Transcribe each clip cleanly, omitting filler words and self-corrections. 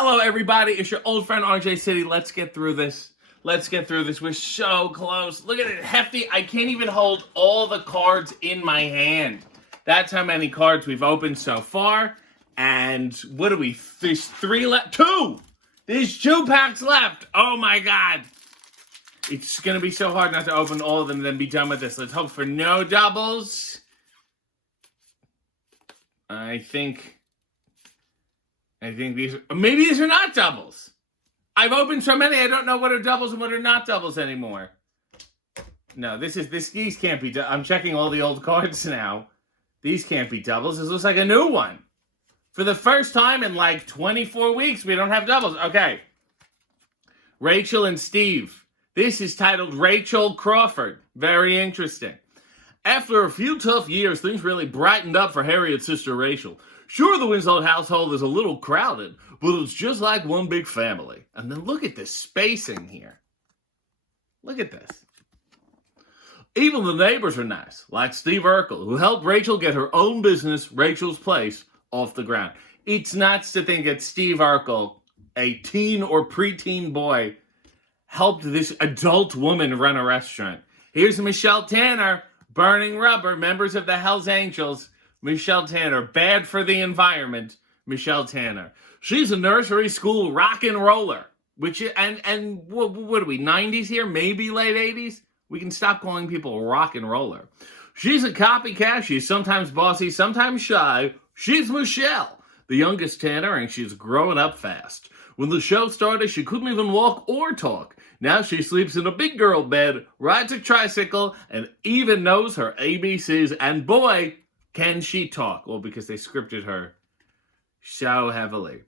Hello, everybody. It's your old friend RJ City. Let's get through this. We're so close. Look at it, hefty. I can't even hold all the cards in my hand. That's how many cards we've opened so far. And what do we? There's 3 left. 2! There's 2 packs left. Oh my god. It's going to be so hard not to open all of them and then be done with this. Let's hope for no doubles. I think maybe these are not doubles. I've opened so many, I don't know what are doubles and what are not doubles anymore. No, these can't be. I'm checking all the old cards now. These can't be doubles. This looks like a new one. For the first time in like 24 weeks, we don't have doubles. Okay. Rachel and Steve. This is titled Rachel Crawford. Very interesting. After a few tough years, things really brightened up for Harriet's sister Rachel. Sure, the Winslow household is a little crowded, but it's just like one big family. And then look at the spacing here. Look at this. Even the neighbors are nice, like Steve Urkel, who helped Rachel get her own business, Rachel's Place, off the ground. It's nuts to think that Steve Urkel, a teen or preteen boy, helped this adult woman run a restaurant. Here's Michelle Tanner, Burning Rubber, members of the Hells Angels. Michelle Tanner, bad for the environment. Michelle Tanner. She's a nursery school rock and roller. What are we, 90s here? Maybe late 80s? We can stop calling people rock and roller. She's a copycat. She's sometimes bossy, sometimes shy. She's Michelle, the youngest Tanner, and she's growing up fast. When the show started, she couldn't even walk or talk. Now she sleeps in a big girl bed, rides a tricycle, and even knows her ABCs. And boy, can she talk? Well, because they scripted her so heavily.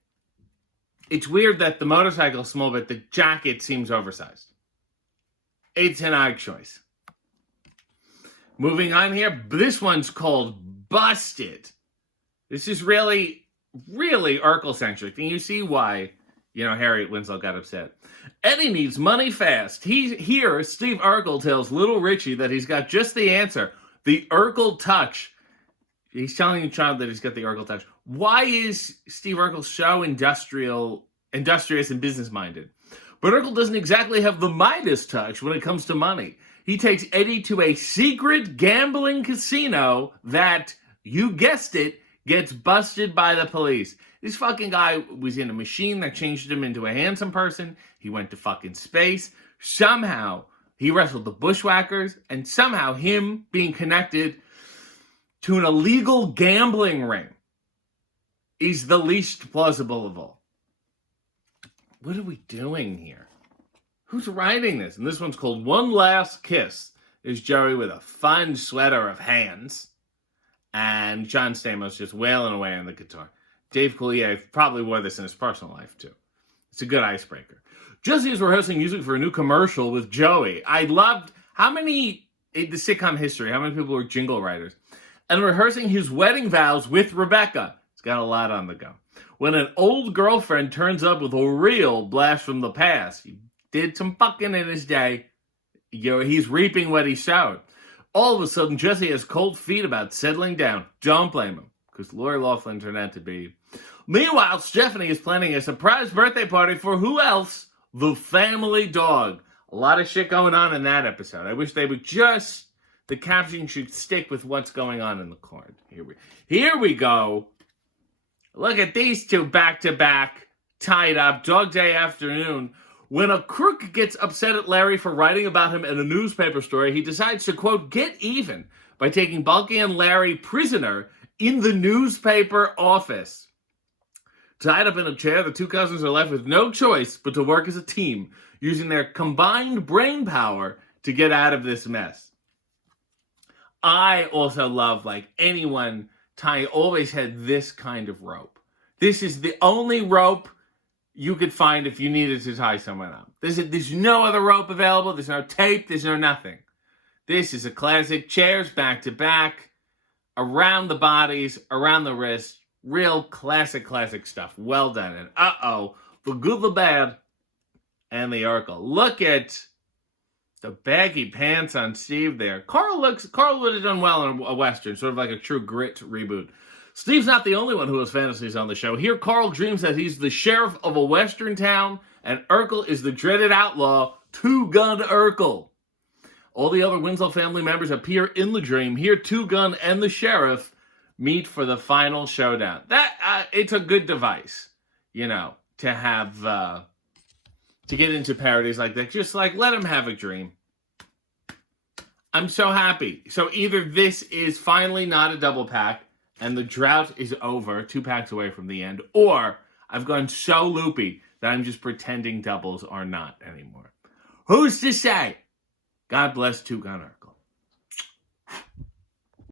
It's weird that the motorcycle is small, but the jacket seems oversized. It's an odd choice. Moving on here, this one's called Busted. This is really, really Urkel-centric. And you see why, Harriet Winslow got upset. Eddie needs money fast. Here, Steve Urkel tells little Richie that he's got just the answer. The Urkel touch. He's telling the child that he's got the Urkel touch. Why is Steve Urkel so industrious and business-minded? But Urkel doesn't exactly have the Midas touch when it comes to money. He takes Eddie to a secret gambling casino that, you guessed it, gets busted by the police. This fucking guy was in a machine that changed him into a handsome person. He went to fucking space. Somehow, he wrestled the bushwhackers, and somehow him being connected to an illegal gambling ring is the least plausible of all. What are we doing here? Who's writing this? And this one's called One Last Kiss. There's Jerry with a fun sweater of hands. And John Stamos just wailing away on the guitar. Dave Coulier probably wore this in his personal life, too. It's a good icebreaker. Jesse is rehearsing music for a new commercial with Joey. I loved in the sitcom history, how many people were jingle writers? And rehearsing his wedding vows with Rebecca. He's got a lot on the go. When an old girlfriend turns up with a real blast from the past. He did some fucking in his day. He's reaping what he sowed. All of a sudden, Jesse has cold feet about settling down. Don't blame him, because Lori Loughlin turned out to be. Meanwhile, Stephanie is planning a surprise birthday party for who else? The family dog. A lot of shit going on in that episode. I wish they would the caption should stick with what's going on in the card. Here we go. Look at these two back-to-back, tied up, Dog Day Afternoon. When a crook gets upset at Larry for writing about him in a newspaper story, he decides to, quote, get even by taking Bulky and Larry prisoner in the newspaper office. Tied up in a chair, the two cousins are left with no choice but to work as a team, using their combined brain power to get out of this mess. I also love, anyone tying, always had this kind of rope. This is the only rope you could find if you needed to tie someone up. There's no other rope available. There's no tape. There's no nothing. This is a classic. Chairs back to back, around the bodies, around the wrist. Real classic stuff. Well done. And the good, the bad, and the Urkel. Look at the baggy pants on Steve there. Carl would have done well in a Western, sort of like a True Grit reboot. Steve's not the only one who has fantasies on the show. Here, Carl dreams that he's the sheriff of a western town, and Urkel is the dreaded outlaw, Two Gun Urkel. All the other Winslow family members appear in the dream. Here, Two Gun and the sheriff meet for the final showdown. It's a good device, to have, to get into parodies like that. Just like, let him have a dream. I'm so happy. So either this is finally not a double pack, and the drought is over, 2 packs away from the end, or I've gone so loopy that I'm just pretending doubles are not anymore. Who's to say? God bless Two Gunner.